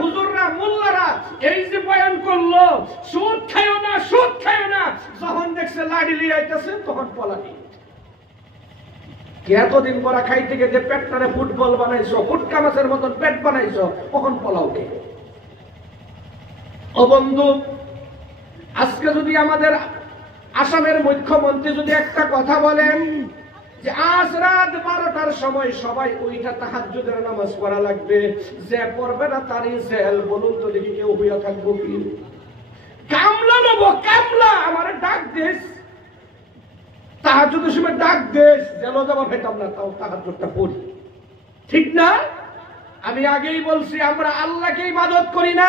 হুজুররা, মোল্লারা এই যে বয়ান করল, সুদ খাইও না, সুদ খাইও না, যখন দেখছে লাড়ি লিয়ে আইতেছে, তখন এতদিন পরা খাইতে গিয়ে যে পেটটারে ফুটবল বানাইছো, ফুটকা মাছের মতন পেট বানাইছো, কখন পলাও কে ও বন্ধু, আজকে যদি আমাদের আসামের মুখ্যমন্ত্রী যদি একটা কথা বলেন যে আজ রাত বারোটার সময় সবাই ওইটা তাহাজ্জুদের নামাজ পড়া লাগবে। যে পড়বে না তারই জেল, বলুন তো দেখি কেউ হইয়া থাকব কি? কামলা নেব, কামলা! আমার ডাক দিস। তাহাজ্জুদের সময় ডাক দিস। জেল যাবার পেতাম না, তাও তাহাজ্জুদটা পড়ি। ঠিক না? আমি আগেই বলছি, আমরা আল্লাহকে ইবাদত করি না।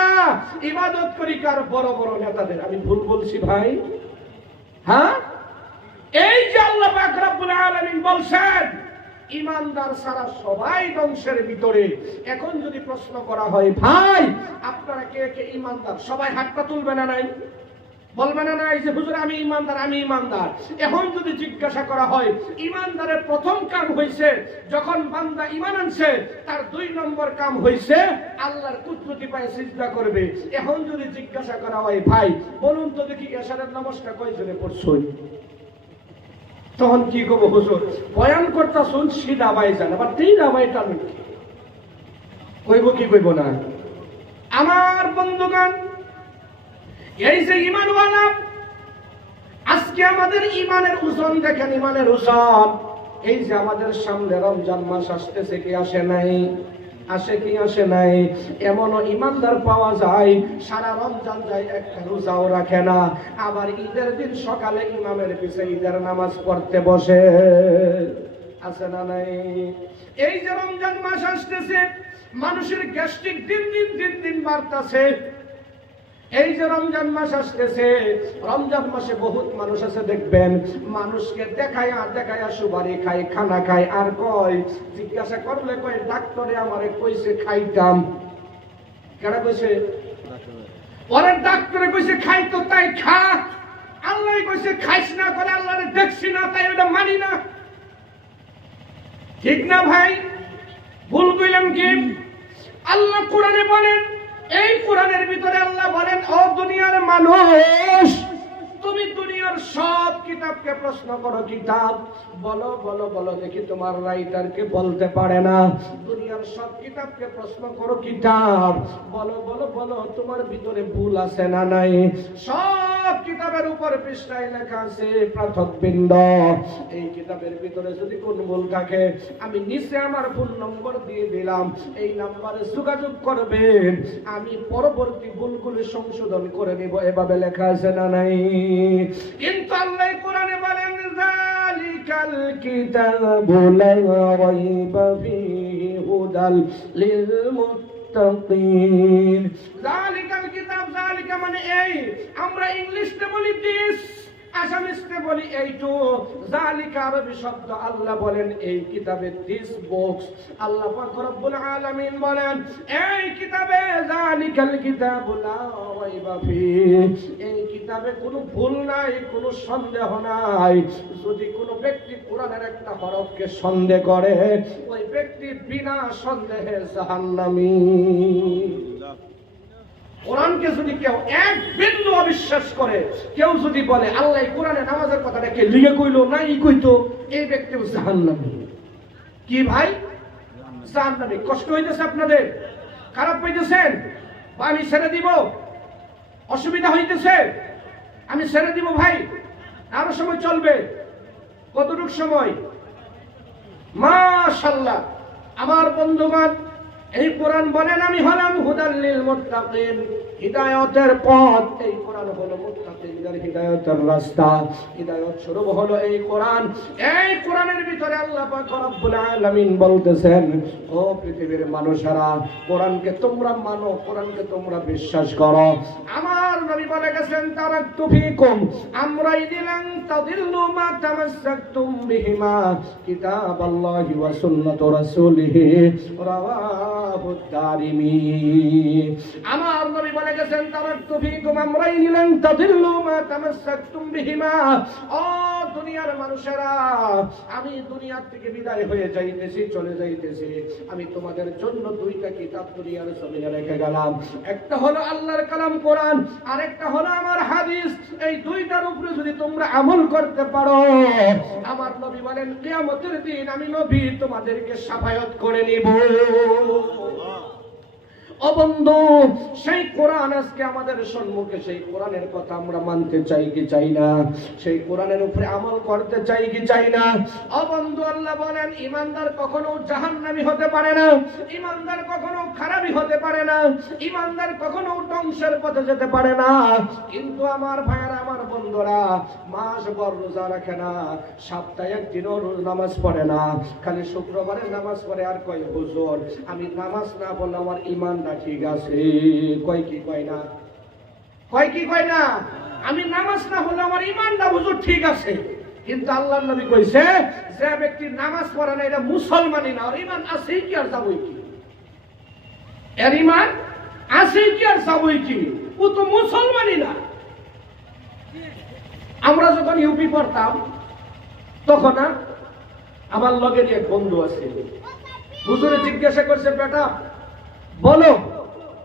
ইবাদত করি কার বড় বড় নেতাদের। আমি ভুল বলছি ভাই? হ্যাঁ? এই যে আল্লাহ পাক রব্বুল বলছেন ইমানদার সারা সবাই ধ্বংসের ভিতরে। এখন যদি প্রশ্ন করা হয়, ভাই, আপনারা কে কে ইমানদার সবাই হাতটা তুলবে না নাই? বলবে না নাই যে, হুজুর, আমি ইমানদার আমি ইমানদার এখন যদি জিজ্ঞাসা করা হয় ইমানদারের প্রথম কাম হয়েছে যখন বান্দা ইমান আনছে, তার দুই নম্বর কাম হয়েছে আল্লাহর কুদরতি পায়ে সিজদা করবে। এখন যদি জিজ্ঞাসা করা হয়, ভাই, বলুন তো দেখি এশারের নমস্কার কয়জনে পড়ছই তখন কি করব হুজুর? বয়ান করতা শুন সিধা বাই জান, আবার তিন আবাই টানুন কইব কি কইব না? আমার বন্ধুগণ, এই যে ইমানওয়ালা, আজকে আমাদের ইমানের ওজন দেখেন, ইমানের ওজন। এই যে আমাদের সামনে রমজান মাস আসতেছে, কি আসে নাই? আসে কি আসে নাই, এমনও ইমানদার পাওয়া যায়, সারা রমজান যায় একটা রোজাও রাখে না। আবার ঈদের দিন সকালে ইমামের পিছে ঈদের নামাজ পড়তে বসে। আছে না নাই? এই যে রমজান মাস আসতেছে, মানুষের গ্যাস্ট্রিক দিন দিন দিন দিন বাড়তাছে। এই যে রমজান মাস আসতেছে, রমজান মাসে বহুত মানুষ আছে, দেখবেন, মানুষকে দেখায় আর দেখায় সুবারি খায়, খানা খায়, আর কয়, জিজ্ঞাসা করলে কয়, ডাক্তারে আমারে কইছে খাইতাম। কেন কইছে? পরের ডাক্তারে কইছে, খাই তো তাই খা। আল্লাহ কইছে, খাইস না করে আল্লাহরে দেখছি না, তাই ওটা মানি না। ঠিক না ভাই? ভুল কইলাম কি? আল্লাহ কোরআনে বলেন এই কোরআনের ভিতরে আল্লাহ বলেন, ও দুনিয়ার মানুষ, তুমি দুনিয়ার সব কিতাবকে প্রশ্ন করো, কিতাব। বলো বলো বলো, দেখি তোমার রাইটারকে বলতে পারে না। দুনিয়ার সব কিতাবকে প্রশ্ন করো, কিতাব। বলো বলো বলো, তোমার ভিতরে ভুল আছে না নাই? সব কিতাবের উপর পৃষ্ঠায় লেখা আছে পৃথক বিন্দ এই কিতাবের ভিতরে যদি কোন ভুল থাকে, আমি নিচে আমার ফোন নম্বর দিয়ে দিলাম। এই নাম্বারে যোগাযোগ করবেন। আমি পরবর্তী ভুলগুলি সংশোধন করে নিব। এভাবে লেখা আছে না নাই? কিন্তু আল্লাহ কোরআনে বলেন জালিকাল কিতাবু লা রাইবা ফীহি হুদাল লিল মুত্তাকিন। জালিকাল কিতাব জালিকা মানে এই আমরা ইংলিশে বলি দিস আসামিসতে বলি এইটু, জালিকা আরবি শব্দ আল্লাহ বলেন, এই কিতাবে দিস বুকস আল্লাহ পাক রব্বুল আলামিন বলেন, এই কিতাবে জালিকাল কিতাবু লা রাইবা ফি এই কিতাবে কোনো ভুল নাই, কোনো সন্দেহ নাই। যদি কোনো ব্যক্তি কোরআনের একটা হরফকে সন্দেহ করে, ওই ব্যক্তি বিনা সন্দেহে জাহান্নামী। কোরআনকে যদি কেউ এক বিন্দু অবিশ্বাস করে, কেউ যদি বলে, আল্লাহ কোরআনে নামাজের কথা কথাটাকে লিখে কইলো, নাই কইতো, এই ব্যক্তি জাহান্নামী। কি ভাই? জাহান্নামী। কষ্ট হইতেছে আপনাদের? খারাপ হইতেছেন? বা আমি ছেড়ে দিব? অসুবিধা হইতেছে? আমি ছেড়ে দিব ভাই? আরও সময় চলবে? কতটুক সময়? মাশাল্লাহ আমার বন্ধুগণ এই কোরআন বলেন, আমি হলাম হুদাল্লিল মুত্তাকিন। হিদায়াতের পথ, এই কোরআন হলো মুত্তাকিনদের হিদায়াতের রাস্তা। হিদায়াত স্বরূপ হলো এই কোরআন। এই কোরআনের ভিতরে আল্লাহ পাক রব্বুল আলামিন বলতেছেন, ও পৃথিবীর মানুষেরা, কোরআনকে তোমরা মানো, কোরআনকে তোমরা বিশ্বাস করো। আমার বলে গেছেন তারাক্তু ফিকুম আমরাই দিলাম তাদিল্লু মা তামাসসাকতুম বিহিমা, কিতাবাল্লাহি ওয়া সুন্নাতু রাসূলিহি রাওয়াহু আমার নবী বলে গেছেন, তারা ফিকুম আমরাই দিলাম তাদিল্লু মা তামাসসাকতুম বিহিমা দুনিয়ার মানুষেরা, আমি দুনিয়ার থেকে বিদায় হয়ে যাইতেছি, চলে যাইতেছি। আমি তোমাদের জন্য দুইটা কিতাব দুনিয়ার জমিনে রেখে গেলাম। একটা হলো আল্লাহর কালাম কোরআন, আরেকটা হলো আমার হাদিস। এই দুইটার উপরে যদি তোমরা আমল করতে পারো, আমার নবী বলেন, কিয়ামতের দিন আমি নবী তোমাদেরকে সাফায়াত করে নিব। ও বন্ধু সেই কোরআন আজকে আমাদের সম্মুখে, সেই কোরআনের কথা আমরা মানতে চাই কি চাই না? সেই কোরআনের উপরে আমল করতে চাই কি চাই না? ও বন্ধু আল্লাহ বলেন, ইমানদার কখনো জাহান্নামী হতে পারে না, ইমানদার কখনো খারাপই হতে পারে না, ইমানদার কখনো ধ্বংসের পথে যেতে পারে না। কিন্তু আমার ভাইয়ারা, আমার বন্ধুরা, মাস ভর রোজা রাখে না, সপ্তাহে একদিনও নামাজ পড়ে না, খালি শুক্রবারে নামাজ পড়ে আর কয় হুজুর? আমি নামাজ না পড়লে আমার ইমানটা ঠিক আছে কয় কি কয় না? কয় কি কয় না? আমি নামাজ না হলে আমার ইমানটা হুজুর ঠিক আছে। কিন্তু আল্লাহ নবী কইছে, যে ব্যক্তি নামাজ পড়ে না, এটা মুসলমানই না, ওর ইমান আছে কি আর যাবই কি? এর ইমান আছে কি আর যাবই কি? ও তো মুসলমানই না। আমরা যখন ইউপি পড়তাম, তখন আমার লগের এক বন্ধু আছে। হুজুরে জিজ্ঞাসা করছে, বেটা বলো,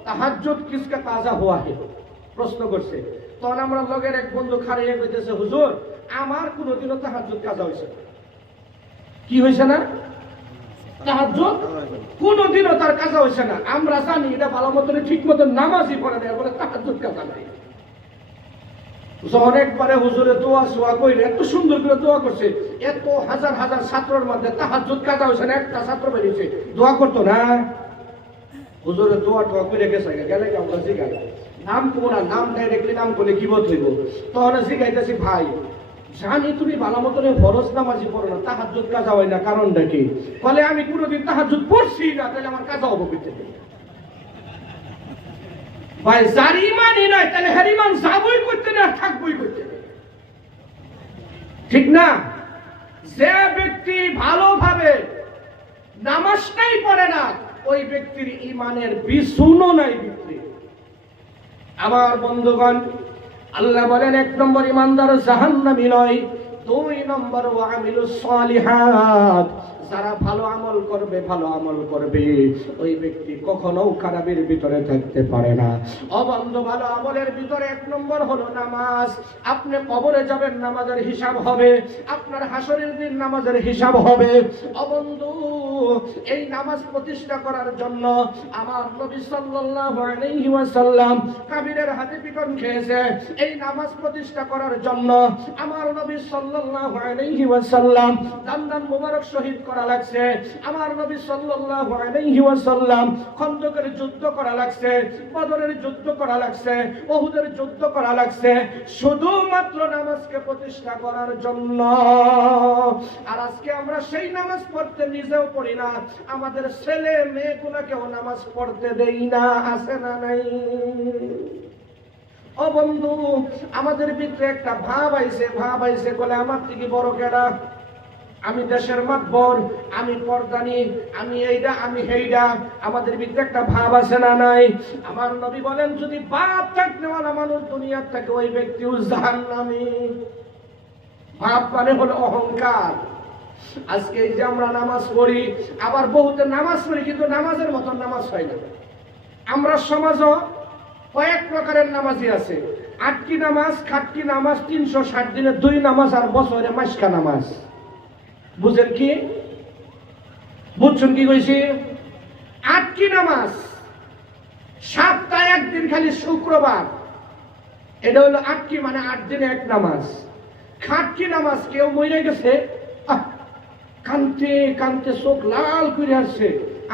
তাহাজ্জুদ কিসকা তাজা হওয়া হে? প্রশ্ন করছে। তখন আমরা লগের এক বন্ধু খাড়িয়ে কইতেছে, হুজুর, আমার কোনোদিনও তাহাজ্জুদ কাজা হয়েছে কি হয়েছে না? তাহাজ্জুদ কোনোদিনও তার কাজা হয়েছে না। আমরা জানি এটা ভালো মতন ঠিক মতন নামাজই পড়ে না বলে তাহাজ্জুদ কাজা নাই। অনেকবারে হুজুরে দোয়া সোয়া কইলে, এত সুন্দর করে দোয়া করছে, এত হাজার হাজার ছাত্রের মধ্যে তাহাজ্জুদ কাজা হয়েছে না, একটা ছাত্র বেরিয়েছে, দোয়া করতো না। হুজুরে দোয়া টোয়া করে গেছে গেলে আমরা জিগাই? নাম কোনা নাম ডাইরেক্টলি নাম করলে কি বলতে তখন জিগাইতেছি, ভাই, জানি তুমি ভালো মতনে ফরজ নামাজি পড়ো না, তাহাজ্জুদ কাজা হয় না, কারণটা কি? ফলে আমি কোনোদিন তাহাজ্জুদ পড়ছি না, তাহলে আমার কাজা হব করতে ভাই, যার ইমানই নাই, তাহলে হ্যার ইমান যাবই করতে না থাকবই করতে ঠিক না? যে ব্যক্তি ভালোভাবে নামাজটাই পড়ে না ওই ব্যক্তির ইমানের বিশুনও নাই বিক্রি আমার বন্ধুগণ, আল্লাহ বলেন, এক নম্বর ইমানদার জাহান্নামী নয়, দুই নম্বর ওয়ামিলু সালিহাত। যারা ভালো আমল করবে, ভালো আমল করবে। ওই ব্যক্তি কখনো খারাপের ভিতরে থাকতে পারে না। অবন্ধ ভালো আমলের ভিতরে এক নম্বর হলো নামাজ। আপনি কবরে যাবেন, নামাজের হিসাব হবে। আপনার হাসরের দিন নামাজের হিসাব হবে। অবন্ধু, এই নামাজ প্রতিষ্ঠা করার জন্য আমার নবী সাল্লাল্লাহু আলাইহি ওয়াসাল্লাম কাবিরের হাতে পিটন খেয়েছে। এই নামাজ প্রতিষ্ঠা করার জন্য আমার নবী সাল্লাল্লাহু আলাইহি ওয়াসাল্লাম দান দান মুবারক শহীদ করা লাগছে। আমার নবী সাল্লাল্লাহু আলাইহি ওয়াসাল্লাম খন্দকের যুদ্ধ করা লাগছে, বদরের যুদ্ধ করা লাগছে, ওহুদের যুদ্ধ করা লাগছে, শুধুমাত্র নামাজকে প্রতিষ্ঠা করার জন্য। আর আজকে আমরা সেই নামাজ পড়তে নিজেও পড়ি না। আমাদের ছেলে মেয়েগুলোকেও নামাজ পড়তে দেই না, আছে না নাই? ও বন্ধু, আমাদের ভিতরে একটা ভাব আইছে ভাব আইছে বলে আমার থেকে বড় কেডা? আমি দেশের মাতবর, আমি পর্দানি, আমি এইটা আমি হেইডা, আমাদের ভিতরে একটা ভাব আছে না নাই? আমার নবী বলেন, যদি বাপ না মানুষ দুনিয়ার থেকে ওই ব্যক্তি ব্যক্তিও জাহান্নামী। ভাব মানে হলো অহংকার। আজকে এই যে আমরা নামাজ পড়ি, আবার বহুতে নামাজ পড়ি, কিন্তু নামাজের মতন নামাজ হয় না। আমরা সমাজও কয়েক প্রকারের নামাজই আছে। আটটি নামাজ খাটকি নামাজ, তিনশো ষাট দিনে দুই নামাজ আর বছরে মাসকা নামাজ। বুঝেন কি? বুঝছেন কি কইছি? আটটি নামাজ সপ্তাহে একদিন খালি শুক্রবার। এটা হলো আটটি মানে আট দিনে এক নামাজ। খাটকি নামাজ কেউ মরে গেছে কানতে কানতে চোখ লাল করে আসছে।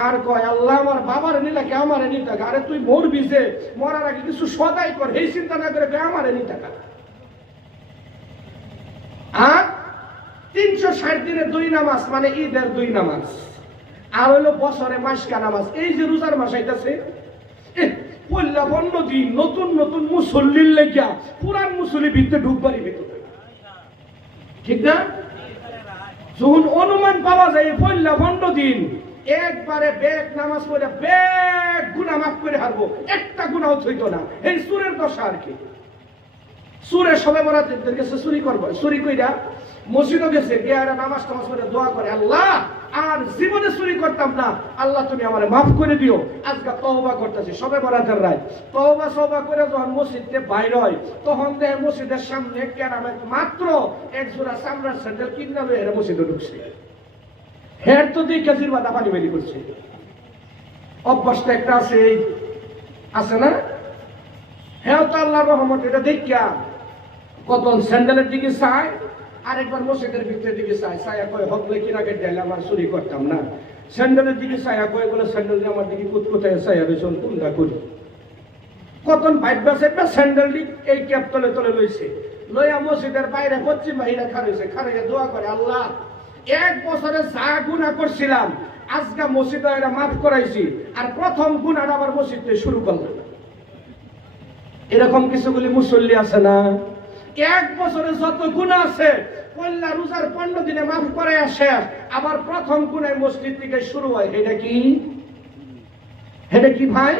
আর কয়, আল্লাহ আমার বাবার নিলাকে আমার এনে টাকা আরে তুই মরবি যে, মরার আগে কিছু সদাই কর। এই চিন্তা না করে আমার এনে টাকা আর তিনশো ষাট দিনে দুই নামাজ মানে ঈদের দুই নামাজ। আর হইল বছরে মাসকা নামাজ। এই যে রোজার মাস আইতাছে দিন নতুন নতুন মুসল্লির লেগিয়া পুরান ঢুকবারই ভিতরে। ঠিক না? যখন অনুমান পাওয়া যায়, এই পল্লা বন্য দিন একবারে বেগ নামাজ পড়ে, বেগ গুণা মাফ করে হারবো। একটা গুণাও থইতো না। এই সুরের দশা আর কি। সুরে সবে বরাতের গেছে চুরি করব চুরি কইরা মসজিদও গেছে, গিয়ে নামাজ টামাজ করে দোয়া করে, আল্লাহ, আর জীবনে চুরি করতাম না। আল্লাহ, তুমি আমার মাফ করে দিও। আজকে তহবা করতেছি। সবে বরাতের রায়। তহবা সবা করে যখন মসজিদে বাইর হয়, তখন দেখে মসজিদের সামনে কেরামে মাত্র এক জোড়া চামড়ার স্যান্ডেল কিনা লয়ে মসজিদে ঢুকছে। হের তো দিয়ে কেজির বাদা পানি বেরি করছে। অভ্যাসটা একটা আছে, এই আছে না? হ্যাঁ তো আল্লাহ রহমত এটা দেখিয়া কত স্যান্ডেলের দিকে চায়। আরেকবার মসজিদের ভিতরের দিকে চায় ছায়া কয়ে হকলে কিনাকে ডাইলে আমার চুরি করতাম না। স্যান্ডেলের দিকে ছায়া কয়ে বলে, স্যান্ডেল দিয়ে আমার দিকে কুতকুতায় ছায়া রয়েছেন কোনটা করি। কতন ভাইবা সাইবা স্যান্ডেল দি এই ক্যাপ তলে তলে লইছে। লইয়া মসজিদের বাইরে পশ্চিম বাহিরে খারেছে খারে দোয়া করে, আল্লাহ, এক বছরে যা গুণা করছিলাম, আজকে মসজিদে এরা মাফ করাইছি, আর প্রথম গুণাটা আবার মসজিদে শুরু করলাম। এরকম কিছুগুলি মুসল্লি আছে না? এক বছরে যত গুণা আছে কল্যা রোজার পনেরো দিনে মাফ করে আসে আবার প্রথম গুণায় মসজিদ থেকে শুরু হয়। এটা কি? এটা কি ভাই?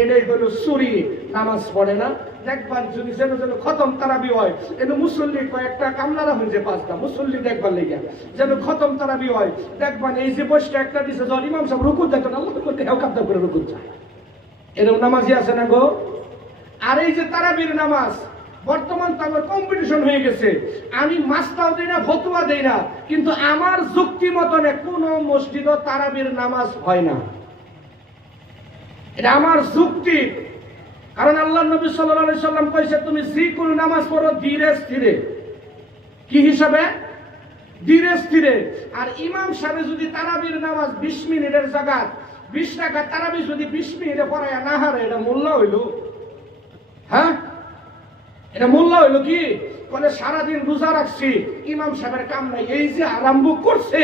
এটাই হলো চুরি নামাজ পড়ে না। দেখবার যদি যেন যেন খতম তারাবি হয় এন মুসল্লি কয়েকটা কামলারা হয়েছে পাঁচটা, মুসল্লি দেখবার লেগে যেন খতম তারাবি হয়, দেখবার এই যে বসটা একটা দিছে যখন ইমাম সাহেব রুকুর দেখেন আল্লাহ করতে হেউ কাবদা করে রুকুর চায় এরকম নামাজি আছে না গো? আর এই যে তারাবির নামাজ বর্তমান তো আমার কম্পিটিশন হয়ে গেছে। আমি মাস্তাও দেই না, ফতুয়া দেই না, কিন্তু আমার যুক্তি মতনে কোন মসজিদ তারাবির নামাজ হয় না। এটা আমার যুক্তি। কারণ আল্লাহ নবী আলাইহি সাল্লাম কইছে, তুমি যে কোন নামাজ পড়ো ধীরে স্থিরে। কি হিসাবে? ধীরে স্থিরে। আর ইমাম সাহেব যদি তারাবির নামাজ বিশ মিনিটের জায়গা বিশ টাকা তারাবি যদি বিশ মিনিটে পড়ায় না হারে, এটা মূল্য হইল। হ্যাঁ? এটা মূল্য হইল কি? বলে সারাদিন রোজা রাখছি, ইমাম সাহেবের কাম নাই, এই যে আরম্ভ করছে।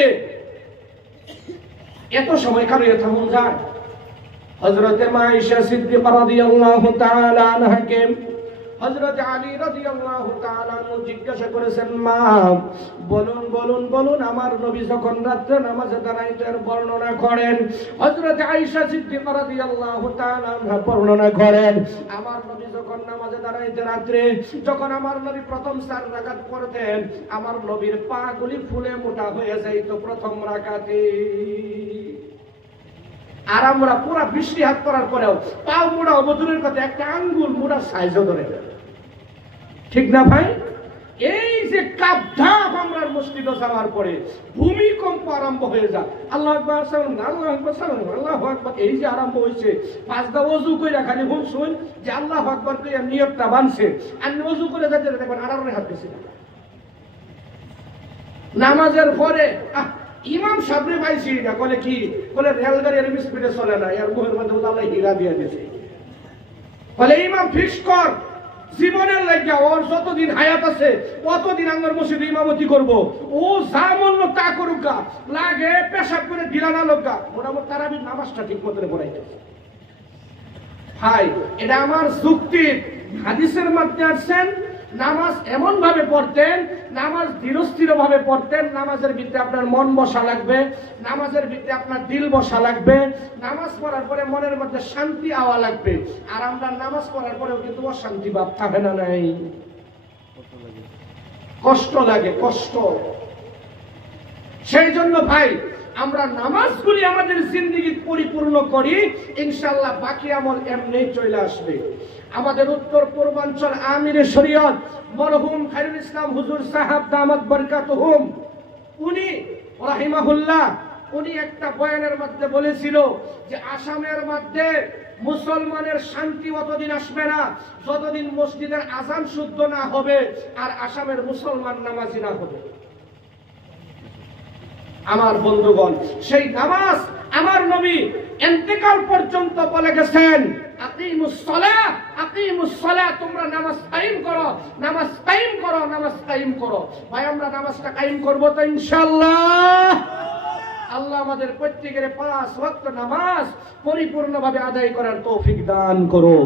এত সময় কারও এ থাকুন যায় হজরতে মাইশা সিদ্দিকা রাদিয়াল্লাহু তাআলা আনহাকে, হযরত আলী রাদিয়াল্লাহু তাআলা জিজ্ঞাসা করেছেন, মা, বলুন বলুন বলুন, আমার নবী যখন রাত্রে নামাজে দাঁড়াইতেন বর্ণনা করেন। হযরত আয়েশা সিদ্দিকা রাদিয়াল্লাহু তাআলা বর্ণনা করেন, আমার নামাজে রাত্রে যখন আমার নবী প্রথম চার রাখাত পড়তেন, আমার নবীর পা গুলি ফুলে মোটা হয়ে যাইত প্রথম রাখাতে আর আমরা পুরা বৃষ্টি হাত করার পরেও পাও মোড়া অবদূরের কথা, একটা আঙ্গুল মোড়া সাইজও ধরে ঠিক না ভাই? এই যে কাবধাপ আমরা মসজিদে যাওয়ার পরে ভূমিকম্প আরম্ভ হয়ে যায়। আল্লাহ আকবার, সালাম, আল্লাহ আকবার, সালাম, আল্লাহ আকবার। এই যে আরম্ভ হয়েছে পাঁচটা অজু করে খালি হুম শুন যে আল্লাহ আকবার করে নিয়তটা বানছে। আর অজু করে যাচ্ছে দেখবেন আরামের হাত দিছে নামাজের পরে ইমাম সাবরে পাইছি না বলে কি? বলে রেলগাড়ি এর স্পিডে চলে না এর মুখের মধ্যে আল্লাহ হীরা দিয়ে দিয়েছে বলে, ইমাম ফিক্স কর। জীবনের লাগিয়া ওর যতদিন হায়াত আছে ততদিন আমার মসজিদে ইমামতি করব ও যা মূল্য তা করুক। লাগে পেশাব করে ঢিলা না লোক গা। মোটামুটি আমি নামাজটা ঠিক মতন পড়াই ভাই, এটা আমার যুক্তির হাদিসের মধ্যে আসছেন নামাজ এমন ভাবে পড়তেন, নামাজ ধীরস্থির ভাবে পড়তেন, নামাজের ভিতরে আপনার মন বসা লাগবে, নামাজের ভিতরে আপনার দিল বসা লাগবে, নামাজ পড়ার পরে মনের মধ্যে শান্তি আওয়া লাগবে। আর আমরা নামাজ পড়ার পরেও কিন্তু অশান্তি ভাব থাকে না, নাই? কষ্ট লাগে, কষ্ট। সেই জন্য ভাই আমরা নামাজগুলি আমাদের জিন্দগি পরিপূর্ণ করি ইনশাল্লাহ বাকি আমল এমনি চলে আসবে। আমাদের উত্তর পূর্বাঞ্চল আমিরে শরীয়ত, মরহুম খাইরুল ইসলাম হুজুর সাহাব দামাত বরকাতুহুম। উনি রাহিমাহুল্লাহ, উনি একটা বয়ানের মধ্যে বলেছিল যে আসামের মধ্যে মুসলমানের শান্তি অতদিন আসবে না, যতদিন মসজিদের আজান শুদ্ধ না হবে, আর আসামের মুসলমান নামাজি না হবে। আমার বন্ধুগণ, সেই নামাজ আমার নবী এন্তেকাল পর্যন্ত বলে গেছেন তোমরা নামাজ করো, নামাজ কায়েম করো, নামাজ কায়েম করো। ভাই, আমরা নামাজটা কায়েম করব তো ইনশাআল্লাহ। আল্লাহ আমাদের প্রত্যেকের নামাজ পরিপূর্ণভাবে আদায় করার তৌফিক দান করো